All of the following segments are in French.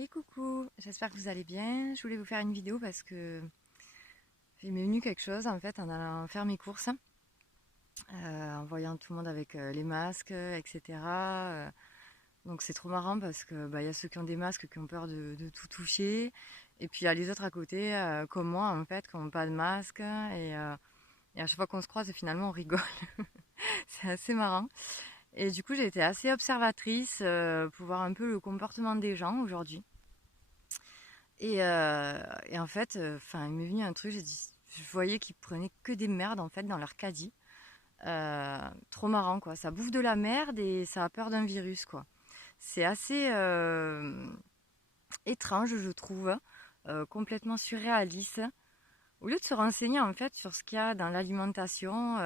Et coucou, j'espère que vous allez bien. Je voulais vous faire une vidéo parce que il m'est venu quelque chose en fait en allant faire mes courses, en voyant tout le monde avec les masques, etc. Donc c'est trop marrant parce que y a ceux qui ont des masques qui ont peur de tout toucher, et puis il y a les autres à côté, comme moi en fait, qui n'ont pas de masque, et à chaque fois qu'on se croise, finalement on rigole. C'est assez marrant. Et du coup j'ai été assez observatrice pour voir un peu le comportement des gens aujourd'hui. Et en fait, il m'est venu un truc, j'ai dit, je voyais qu'ils prenaient que des merdes en fait dans leur caddie. Trop marrant quoi, ça bouffe de la merde et ça a peur d'un virus quoi. C'est assez étrange je trouve, complètement surréaliste. Au lieu de se renseigner en fait sur ce qu'il y a dans l'alimentation,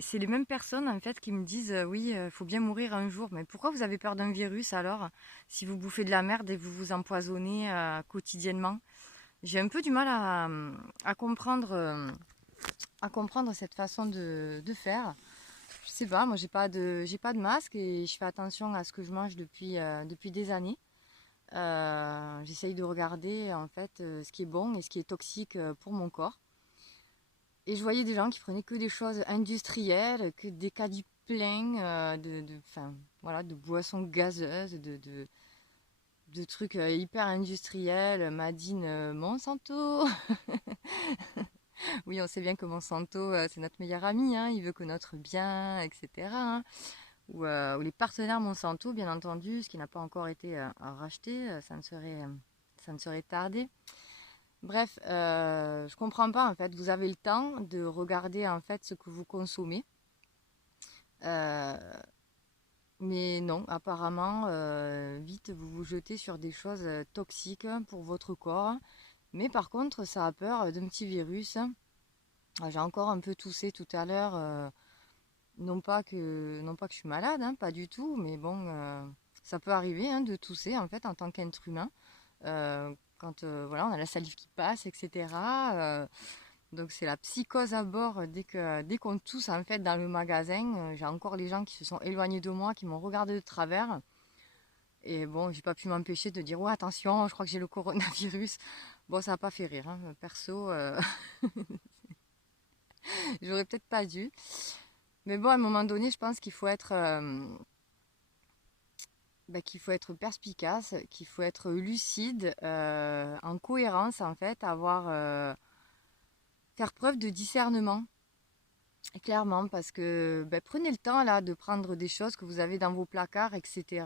c'est les mêmes personnes en fait qui me disent oui, faut bien mourir un jour. Mais pourquoi vous avez peur d'un virus alors si vous bouffez de la merde et vous vous empoisonnez quotidiennement? J'ai un peu du mal à comprendre cette façon de faire. Je sais pas, moi j'ai pas de masque et je fais attention à ce que je mange depuis des années. J'essaye de regarder en fait ce qui est bon et ce qui est toxique pour mon corps. Et je voyais des gens qui prenaient que des choses industrielles, que des caddies pleins voilà, de boissons gazeuses, de trucs hyper industriels, Madine Monsanto. Oui, on sait bien que Monsanto, c'est notre meilleur ami, hein, il veut que notre bien, etc., hein. Ou les partenaires Monsanto, bien entendu, ce qui n'a pas encore été racheté, ça ne serait tardé. Bref, je comprends pas en fait. Vous avez le temps de regarder en fait ce que vous consommez, euh, mais non, apparemment, vite vous vous jetez sur des choses toxiques pour votre corps. Mais par contre, ça a peur d'un petit virus. J'ai encore un peu toussé tout à l'heure. Non pas que je suis malade, hein, pas du tout, mais bon, ça peut arriver hein, de tousser en fait en tant qu'être humain. Quand voilà, on a la salive qui passe, etc. Donc c'est la psychose à bord dès qu'on tousse en fait dans le magasin. J'ai encore les gens qui se sont éloignés de moi, qui m'ont regardé de travers. Et bon, j'ai pas pu m'empêcher de dire ouais attention, je crois que j'ai le coronavirus. Bon, ça n'a pas fait rire, hein. Perso, j'aurais peut-être pas dû. Mais bon, à un moment donné, je pense qu'il faut être perspicace, qu'il faut être lucide, en cohérence en fait, faire preuve de discernement, clairement, parce que prenez le temps là de prendre des choses que vous avez dans vos placards, etc.,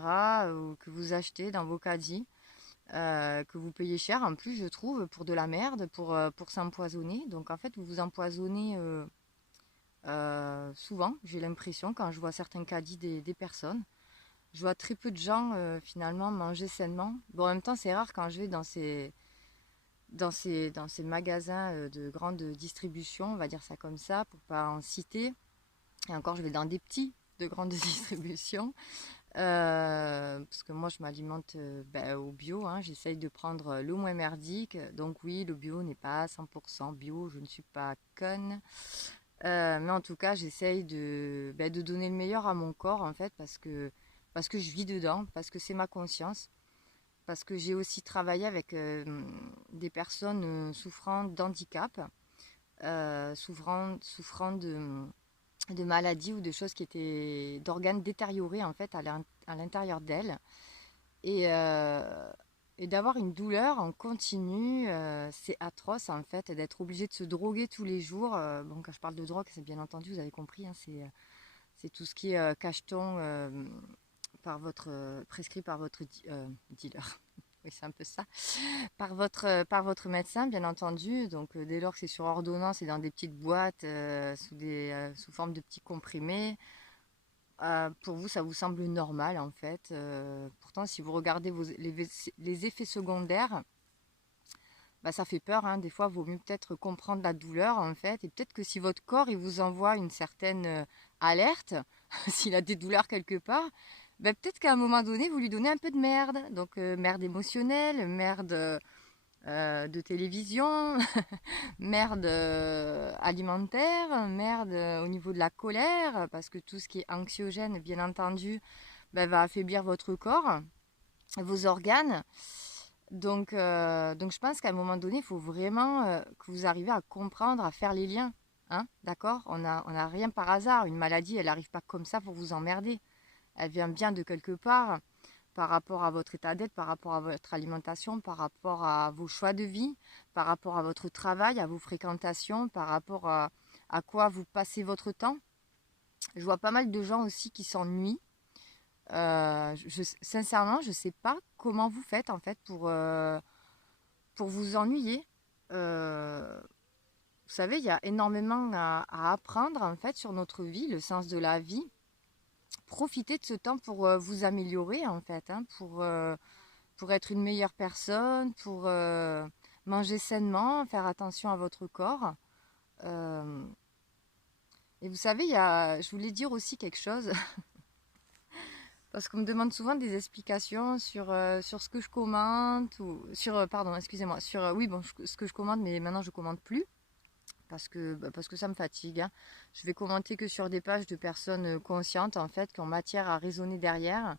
ou que vous achetez dans vos caddies, que vous payez cher en plus, je trouve, pour de la merde, pour s'empoisonner. Donc en fait, vous vous empoisonnez souvent, j'ai l'impression, quand je vois certains caddies des personnes. Je vois très peu de gens finalement manger sainement. Bon, en même temps, c'est rare quand je vais dans ces magasins de grande distribution, on va dire ça comme ça, pour pas en citer. Et encore, je vais dans des petits de grande distribution. Parce que moi, je m'alimente au bio, hein. J'essaye de prendre le moins merdique. Donc oui, le bio n'est pas à 100% bio, je ne suis pas conne. Mais en tout cas, j'essaye de donner le meilleur à mon corps, en fait, parce que je vis dedans, parce que c'est ma conscience, parce que j'ai aussi travaillé avec des personnes souffrant d'handicap, souffrant de maladies ou de choses qui étaient d'organes détériorés, en fait, à l'intérieur d'elles. Et, euh, et d'avoir une douleur en continu, c'est atroce en fait, d'être obligé de se droguer tous les jours. Bon, quand je parle de drogue, c'est bien entendu, vous avez compris, hein, c'est tout ce qui est cacheton prescrit par votre dealer. Oui, c'est un peu ça. Par votre médecin, bien entendu. Donc, dès lors que c'est sur ordonnance et dans des petites boîtes sous forme de petits comprimés, pour vous, ça vous semble normal en fait. Pourtant, si vous regardez les effets secondaires, ça fait peur, hein. Des fois, il vaut mieux peut-être comprendre la douleur en fait. Et peut-être que si votre corps il vous envoie une certaine alerte, s'il a des douleurs quelque part, peut-être qu'à un moment donné, vous lui donnez un peu de merde. Donc, merde émotionnelle, merde de télévision, merde alimentaire, merde au niveau de la colère, parce que tout ce qui est anxiogène, bien entendu, va affaiblir votre corps. vos organes. Donc je pense qu'à un moment donné, il faut vraiment que vous arriviez à comprendre, à faire les liens. Hein, d'accord? On a rien par hasard. Une maladie, elle n'arrive pas comme ça pour vous emmerder. Elle vient bien de quelque part par rapport à votre état d'être, par rapport à votre alimentation, par rapport à vos choix de vie, par rapport à votre travail, à vos fréquentations, par rapport à quoi vous passez votre temps. Je vois pas mal de gens aussi qui s'ennuient. Sincèrement, je ne sais pas comment vous faites en fait pour vous ennuyer. Euh, Vous savez, il y a énormément à apprendre en fait sur notre vie, le sens de la vie. Profitez de ce temps pour vous améliorer en fait, hein, pour être une meilleure personne, pour manger sainement, faire attention à votre corps. Euh, et vous savez, je voulais dire aussi quelque chose, parce qu'on me demande souvent des explications sur ce que je commente, ou sur, pardon, excusez-moi, sur, oui, bon, ce que je commande, mais maintenant je commande plus. Parce que ça me fatigue, hein. Je vais commenter que sur des pages de personnes conscientes, en fait, qui ont matière à raisonner derrière,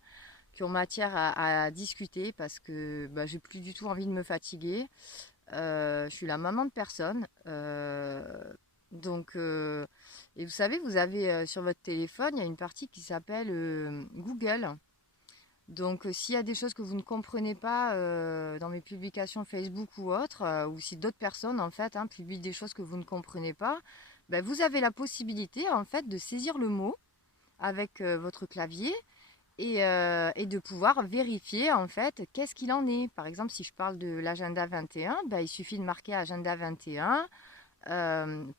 qui ont matière à discuter, parce que j'ai plus du tout envie de me fatiguer. Je suis la maman de personne. Donc, et vous savez, vous avez sur votre téléphone, il y a une partie qui s'appelle Google. Donc, s'il y a des choses que vous ne comprenez pas dans mes publications Facebook ou autres, ou si d'autres personnes en fait publient des choses que vous ne comprenez pas, vous avez la possibilité en fait de saisir le mot avec votre clavier et de pouvoir vérifier en fait qu'est-ce qu'il en est. Par exemple, si je parle de l'agenda 21, il suffit de marquer agenda 21,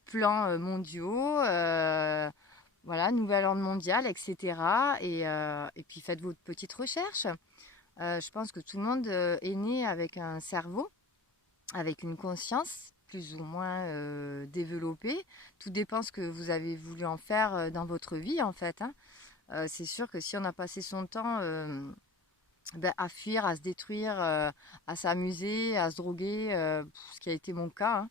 plans mondiaux. Voilà, nouvel ordre mondial, etc. Et puis faites votre petite recherche. Je pense que tout le monde est né avec un cerveau, avec une conscience plus ou moins développée. Tout dépend ce que vous avez voulu en faire dans votre vie, en fait. Hein. C'est sûr que si on a passé son temps à fuir, à se détruire, à s'amuser, à se droguer, ce qui a été mon cas, hein.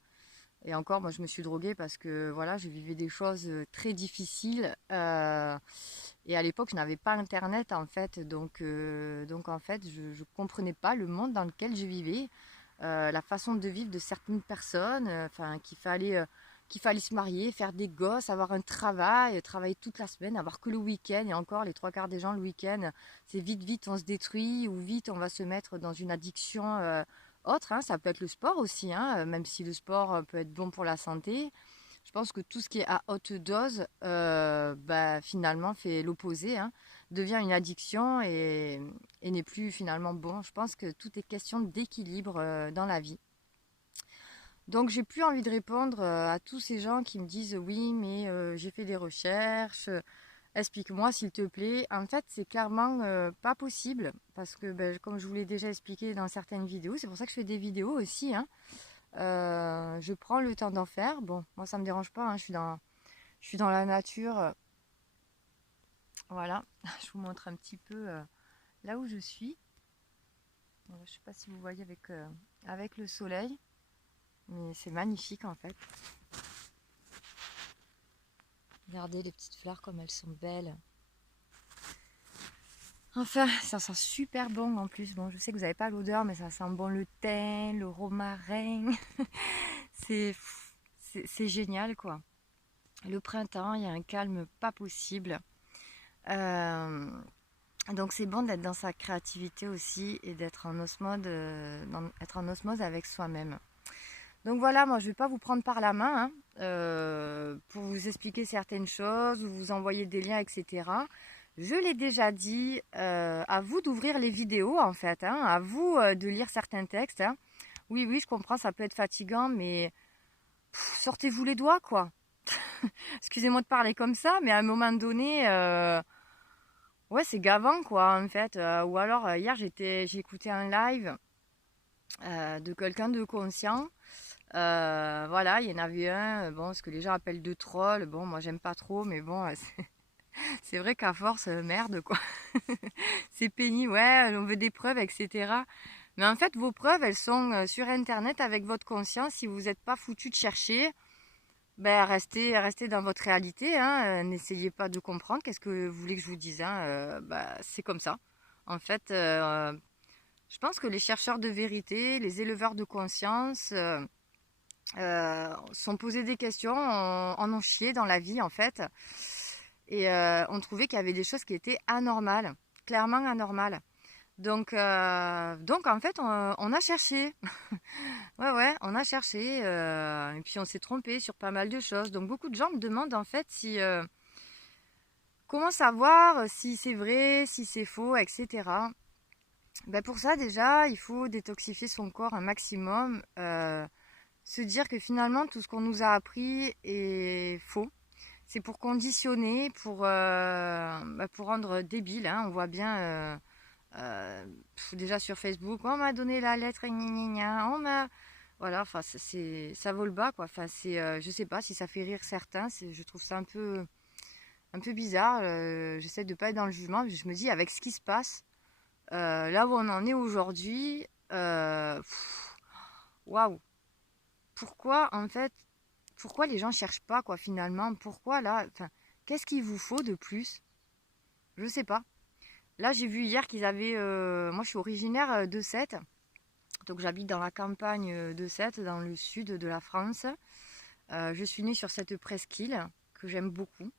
Et encore, moi, je me suis droguée parce que voilà, je vivais des choses très difficiles. Et à l'époque, je n'avais pas Internet, en fait. Donc en fait, je ne comprenais pas le monde dans lequel je vivais. La façon de vivre de certaines personnes. Enfin, qu'il fallait se marier, faire des gosses, avoir un travail, travailler toute la semaine, avoir que le week-end. Et encore, les trois quarts des gens, le week-end, c'est vite, vite, on se détruit. Ou vite, on va se mettre dans une addiction autre, hein. Ça peut être le sport aussi, hein, même si le sport peut être bon pour la santé. Je pense que tout ce qui est à haute dose, finalement, fait l'opposé, hein, devient une addiction et n'est plus finalement bon. Je pense que tout est question d'équilibre dans la vie. Donc, j'ai plus envie de répondre à tous ces gens qui me disent oui, mais j'ai fait des recherches. Explique-moi s'il te plaît. En fait, c'est clairement pas possible parce que, comme je vous l'ai déjà expliqué dans certaines vidéos, c'est pour ça que je fais des vidéos aussi, hein. Je prends le temps d'en faire. Bon, moi ça me dérange pas, hein. Je suis dans la nature. Voilà, je vous montre un petit peu là où je suis. Je sais pas si vous voyez avec le soleil, mais c'est magnifique en fait. Regardez les petites fleurs comme elles sont belles. Enfin, ça sent super bon en plus. Bon, je sais que vous n'avez pas l'odeur, mais ça sent bon le thym, le romarin. c'est, c'est génial quoi. Le printemps, il y a un calme pas possible. Euh, donc c'est bon d'être dans sa créativité aussi et d'être en osmose, être en osmose avec soi-même. Donc voilà, moi je ne vais pas vous prendre par la main hein, pour vous expliquer certaines choses ou vous envoyer des liens, etc. Je l'ai déjà dit, à vous d'ouvrir les vidéos en fait, hein, à vous de lire certains textes. Hein. Oui, oui, je comprends, ça peut être fatigant, mais sortez-vous les doigts quoi. Excusez-moi de parler comme ça, mais à un moment donné, ouais, c'est gavant quoi en fait. Ou alors hier j'ai écouté un live de quelqu'un de conscient. Voilà, il y en avait un, bon, ce que les gens appellent de troll. Bon, moi j'aime pas trop, mais bon, c'est vrai qu'à force, merde quoi. C'est pénible, ouais, on veut des preuves, etc. Mais en fait, vos preuves, elles sont sur Internet avec votre conscience. Si vous n'êtes pas foutu de chercher, restez dans votre réalité. Hein, n'essayez pas de comprendre. Qu'est-ce que vous voulez que je vous dise hein, c'est comme ça. En fait, Je pense que les chercheurs de vérité, les éleveurs de conscience sont posés des questions, en ont chié dans la vie en fait, et ont trouvé qu'il y avait des choses qui étaient anormales, clairement anormales. Donc en fait, on a cherché. Ouais, ouais, on a cherché. Et puis on s'est trompé sur pas mal de choses. Donc beaucoup de gens me demandent en fait si comment savoir si c'est vrai, si c'est faux, etc. Ben pour ça déjà, il faut détoxifier son corps un maximum. Se dire que finalement tout ce qu'on nous a appris est faux. C'est pour conditionner, pour rendre débile. Hein. On voit bien. Déjà sur Facebook, on m'a donné la lettre, gna gna gna, on m'a... Voilà, enfin, ça vaut le bas, quoi. Enfin, je sais pas si ça fait rire certains, je trouve ça un peu bizarre. J'essaie de pas être dans le jugement, mais je me dis, avec ce qui se passe, là où on en est aujourd'hui, waouh, pourquoi, en fait, pourquoi les gens cherchent pas, quoi, finalement? Pourquoi, là, enfin, qu'est-ce qu'il vous faut de plus? Je sais pas. Là, j'ai vu hier qu'ils avaient... moi, je suis originaire de Sète. Donc, j'habite dans la campagne de Sète, dans le sud de la France. Je suis née sur cette presqu'île que j'aime beaucoup.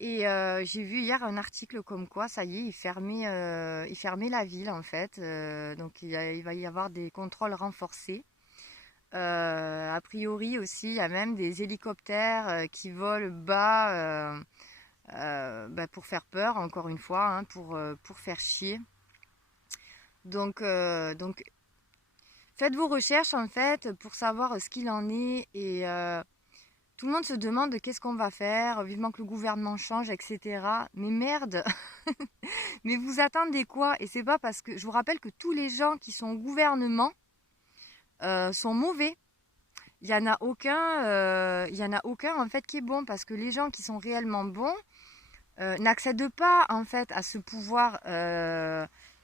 Et j'ai vu hier un article comme quoi, ça y est, ils fermaient la ville, en fait. Donc, il va y avoir des contrôles renforcés. A priori aussi, il y a même des hélicoptères qui volent bas pour faire peur, encore une fois, hein, pour faire chier. Donc, faites vos recherches en fait pour savoir ce qu'il en est et tout le monde se demande qu'est-ce qu'on va faire, vivement que le gouvernement change, etc. Mais merde, mais vous attendez quoi? Et c'est pas parce que je vous rappelle que tous les gens qui sont au gouvernement sont mauvais. Il y en a aucun en fait qui est bon parce que les gens qui sont réellement bons n'accèdent pas en fait à ce pouvoir.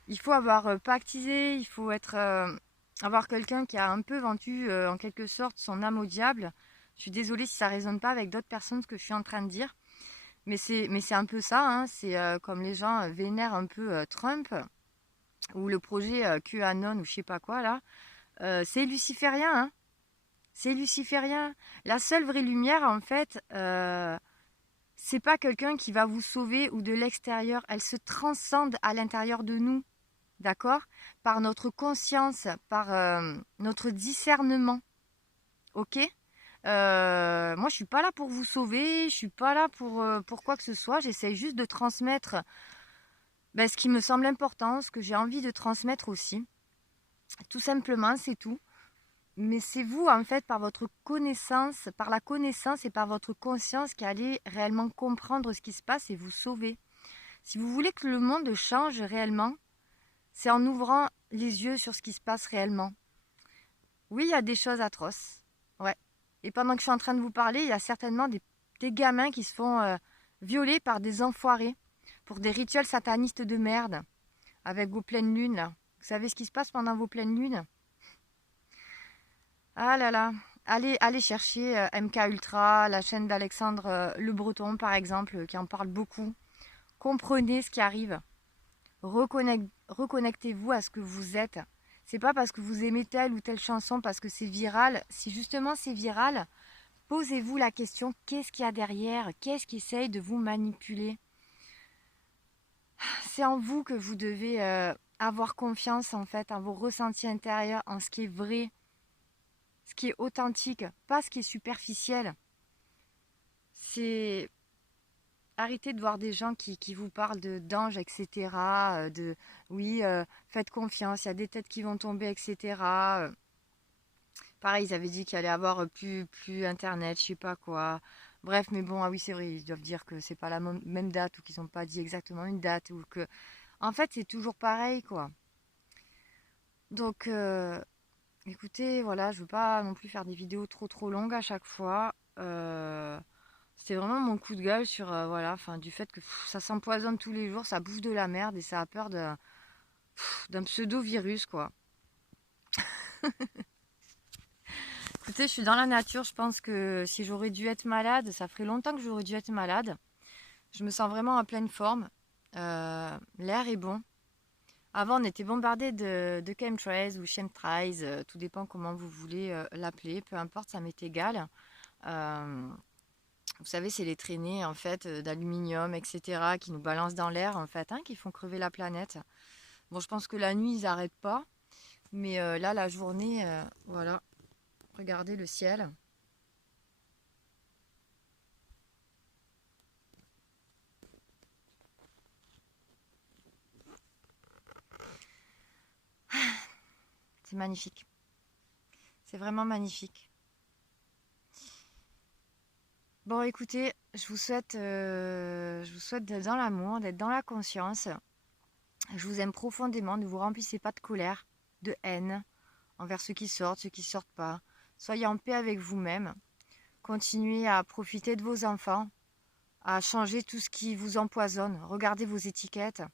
Il faut avoir pactisé, il faut avoir quelqu'un qui a un peu vendu en quelque sorte son âme au diable. Je suis désolée si ça résonne pas avec d'autres personnes ce que je suis en train de dire, mais c'est un peu ça. Hein. C'est comme les gens vénèrent un peu Trump ou le projet QAnon ou je sais pas quoi là. C'est luciférien. Hein. C'est luciférien. La seule vraie lumière en fait. C'est pas quelqu'un qui va vous sauver ou de l'extérieur. Elle se transcende à l'intérieur de nous, d'accord? Par notre conscience, par notre discernement, ok? Moi, je suis pas là pour vous sauver, je suis pas là pour quoi que ce soit. J'essaie juste de transmettre ce qui me semble important, ce que j'ai envie de transmettre aussi. Tout simplement, c'est tout. Mais c'est vous, en fait, par votre connaissance, par la connaissance et par votre conscience qui allez réellement comprendre ce qui se passe et vous sauver. Si vous voulez que le monde change réellement, c'est en ouvrant les yeux sur ce qui se passe réellement. Oui, il y a des choses atroces. Ouais. Et pendant que je suis en train de vous parler, il y a certainement des gamins qui se font violer par des enfoirés pour des rituels satanistes de merde avec vos pleines lunes, là. Vous savez ce qui se passe pendant vos pleines lunes? Ah là là, allez chercher MK Ultra, la chaîne d'Alexandre Le Breton par exemple, qui en parle beaucoup. Comprenez ce qui arrive. Reconnectez-vous à ce que vous êtes. C'est pas parce que vous aimez telle ou telle chanson, parce que c'est viral. Si justement c'est viral, posez-vous la question, qu'est-ce qu'il y a derrière? Qu'est-ce qui essaye de vous manipuler? C'est en vous que vous devez avoir confiance en fait, en vos ressentis intérieurs, en ce qui est vrai, ce qui est authentique, pas ce qui est superficiel. C'est arrêtez de voir des gens qui vous parlent d'anges, etc. Oui, faites confiance, il y a des têtes qui vont tomber, etc. Pareil, ils avaient dit qu'il allait avoir plus Internet, je sais pas quoi. Bref, mais bon, ah oui, c'est vrai, ils doivent dire que c'est pas la même date ou qu'ils n'ont pas dit exactement une date ou que... En fait, c'est toujours pareil, quoi. Donc, écoutez, voilà, je veux pas non plus faire des vidéos trop longues à chaque fois. C'était vraiment mon coup de gueule sur voilà, enfin, du fait que ça s'empoisonne tous les jours, ça bouffe de la merde et ça a peur d'un pseudo-virus, quoi. Écoutez, je suis dans la nature, je pense que si j'aurais dû être malade, ça ferait longtemps que j'aurais dû être malade. Je me sens vraiment en pleine forme. L'air est bon. Avant, on était bombardé de chemtrails ou chemtrails, tout dépend comment vous voulez l'appeler, peu importe, ça m'est égal. Euh, Vous savez, c'est les traînées en fait d'aluminium, etc., qui nous balancent dans l'air en fait, hein, qui font crever la planète. Bon, je pense que la nuit, ils n'arrêtent pas, mais là, la journée, voilà, regardez le ciel. C'est magnifique. C'est vraiment magnifique. Bon, écoutez, je vous souhaite d'être dans l'amour, d'être dans la conscience. Je vous aime profondément. Ne vous remplissez pas de colère, de haine envers ceux qui sortent, ceux qui sortent pas. Soyez en paix avec vous-même. Continuez à profiter de vos enfants, à changer tout ce qui vous empoisonne. Regardez vos étiquettes.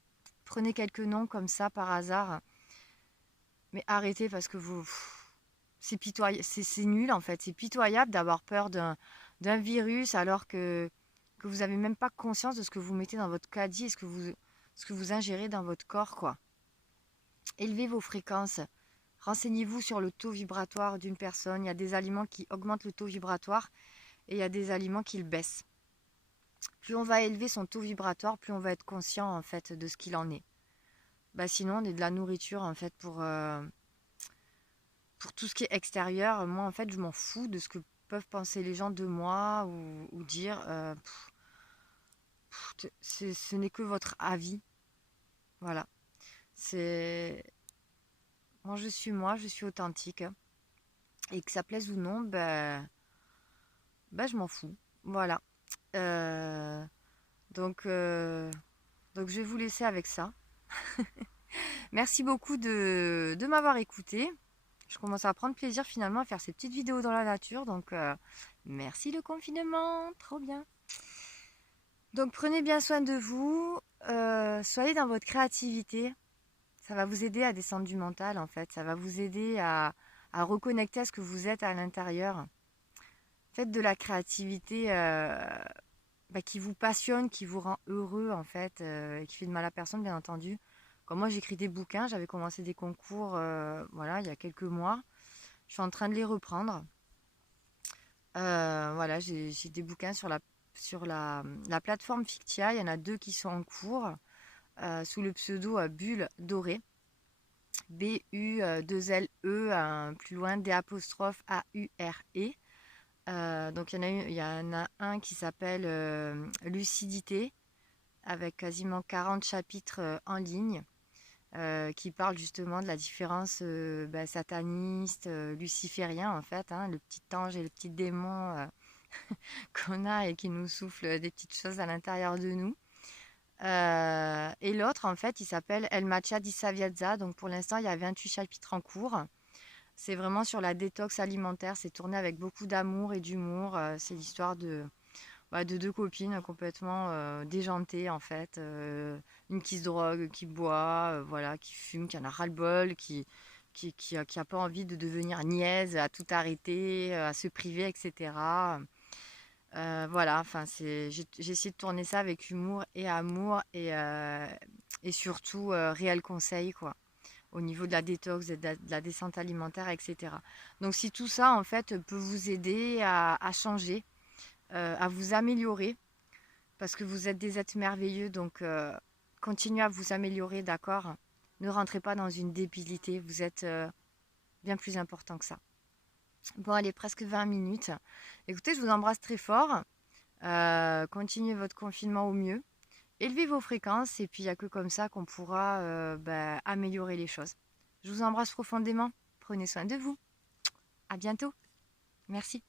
Prenez quelques noms comme ça par hasard. Mais arrêtez parce que vous... C'est pitoyable, c'est nul en fait. C'est pitoyable d'avoir peur d'un virus alors que vous n'avez même pas conscience de ce que vous mettez dans votre caddie et ce que vous ingérez dans votre corps, quoi. Élevez vos fréquences. Renseignez-vous sur le taux vibratoire d'une personne. Il y a des aliments qui augmentent le taux vibratoire et il y a des aliments qui le baissent. Plus on va élever son taux vibratoire, plus on va être conscient en fait de ce qu'il en est. Bah sinon, on est de la nourriture en fait pour tout ce qui est extérieur. Moi en fait, je m'en fous de ce que peuvent penser les gens de moi ou dire. Ce n'est que votre avis. Voilà. C'est moi, je suis authentique. Et que ça plaise ou non, je m'en fous. Voilà. Euh, donc, euh, donc je vais vous laisser avec ça. Merci beaucoup de m'avoir écouté. Je commence à prendre plaisir finalement à faire ces petites vidéos dans la nature. Donc merci le confinement, trop bien. Donc prenez bien soin de vous. Soyez dans votre créativité. Ça va vous aider à descendre du mental en fait. Ça va vous aider à reconnecter à ce que vous êtes à l'intérieur. Faites de la créativité qui vous passionne, qui vous rend heureux en fait, et qui fait de mal à personne bien entendu. Comme moi j'écris des bouquins, j'avais commencé des concours voilà, il y a quelques mois. Je suis en train de les reprendre. Voilà, j'ai des bouquins sur la plateforme Fictia. Il y en a deux qui sont en cours sous le pseudo Bulle Dorée. B-U-2-L-E, plus loin, D''A-U-R-E. Donc il y en a un qui s'appelle Lucidité, avec quasiment 40 chapitres en ligne, qui parle justement de la différence sataniste, luciférien en fait, hein, le petit ange et le petit démon qu'on a et qui nous souffle des petites choses à l'intérieur de nous. Et l'autre, en fait, il s'appelle El Matcha di Saviezza. Donc pour l'instant, il y a 28 chapitres en cours. C'est vraiment sur la détox alimentaire. C'est tourné avec beaucoup d'amour et d'humour. C'est l'histoire de deux copines complètement déjantées, en fait. Une qui se drogue, qui boit, voilà, qui fume, qui en a ras-le-bol, qui a pas envie de devenir niaise, à tout arrêter, à se priver, etc. Voilà, enfin, j'ai essayé de tourner ça avec humour et amour et surtout réel conseil, quoi, au niveau de la détox, de la descente alimentaire, etc. Donc, si tout ça, en fait, peut vous aider à changer, à vous améliorer, parce que vous êtes des êtres merveilleux, donc continuez à vous améliorer, d'accord? Ne rentrez pas dans une débilité, vous êtes bien plus important que ça. Bon, allez, presque 20 minutes. Écoutez, je vous embrasse très fort. Continuez votre confinement au mieux. Élevez vos fréquences et puis il n'y a que comme ça qu'on pourra améliorer les choses. Je vous embrasse profondément. Prenez soin de vous. À bientôt. Merci.